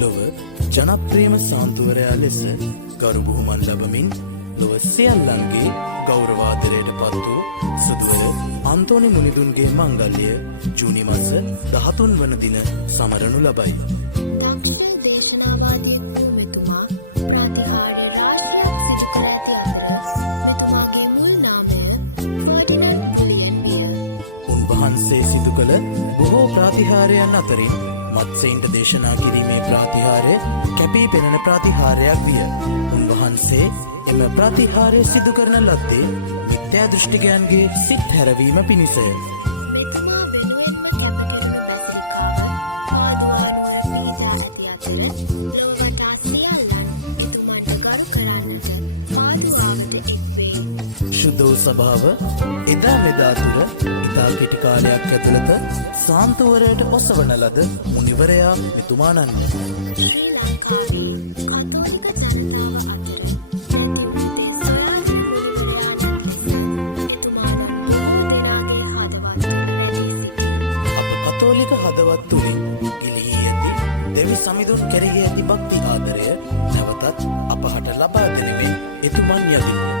ලොව ජනප්‍රියම සාන්තුවරයා ලෙස ගරු බුහුමන් ලබමින් ලොව සියල්ලන්ගේ ගෞරවාදරයට පත් වූ සුදුවර අන්තෝනි මුනිදුන්ගේ මංගල්‍ය ජූනි මාස 13 වන දින සමරනු ලබයි. දක්ෂ දේශනාවාදියෙක් වූ මෙතුමා ප්‍රාතිහාර්ය රාශියක් සිදු කර ඇති අතර මෙතුමාගේ මුල් නාමය ෆර්ඩිනන්ඩ් විලියන් විය. උන්වහන්සේ සිදු කළ බොහෝ ප්‍රාතිහාර්යයන් අතරින් මත්සයින්ට දේශනා කිරීමේ ප්‍රාතිහාර්ය කැපී පෙනෙන ප්‍රාතිහාර්යයක් විය. උන්වහන්සේ එම ප්‍රාතිහාර්ය සිදු කරන ලද්දේ මිත්‍යා දෘෂ්ටිකයන්ගේ සිත් හැරවීම පිණිසය. මෙතුමා වෙනුවෙන්ම කැපකෙරුණු බැසිලිකාව පාදුවානුවර පිහිටා ඇති අතර ලොව වටා සියල්ලන් එතුමන්ට ගරු කරන්නට පාදුවාවට එක්වේ. ශුද්ධ වූ සභාව එදා මෙදා තුර ඉතා කෙටි කාලයක් ඇතුළත සාන්තුවරයට ඔසවන ලද මුනිවරයා මෙතුමාණන්ය. ශ්‍රී ලංකාවේ කතෝලික ජනතාව අතර නැතිවීමේ සොයාගෙන එතුමාණන් බොහෝ දෙනාගේ හදවත් නැති අප කතෝලික හදවත් තුළින් ගිලිහි ඇති දෙවි සමිඳුන් කෙරෙහි ඇති භක්ති ආදරය නැවතත් අපහට ලබා දෙනෙමින් එතුමන් යදිමු.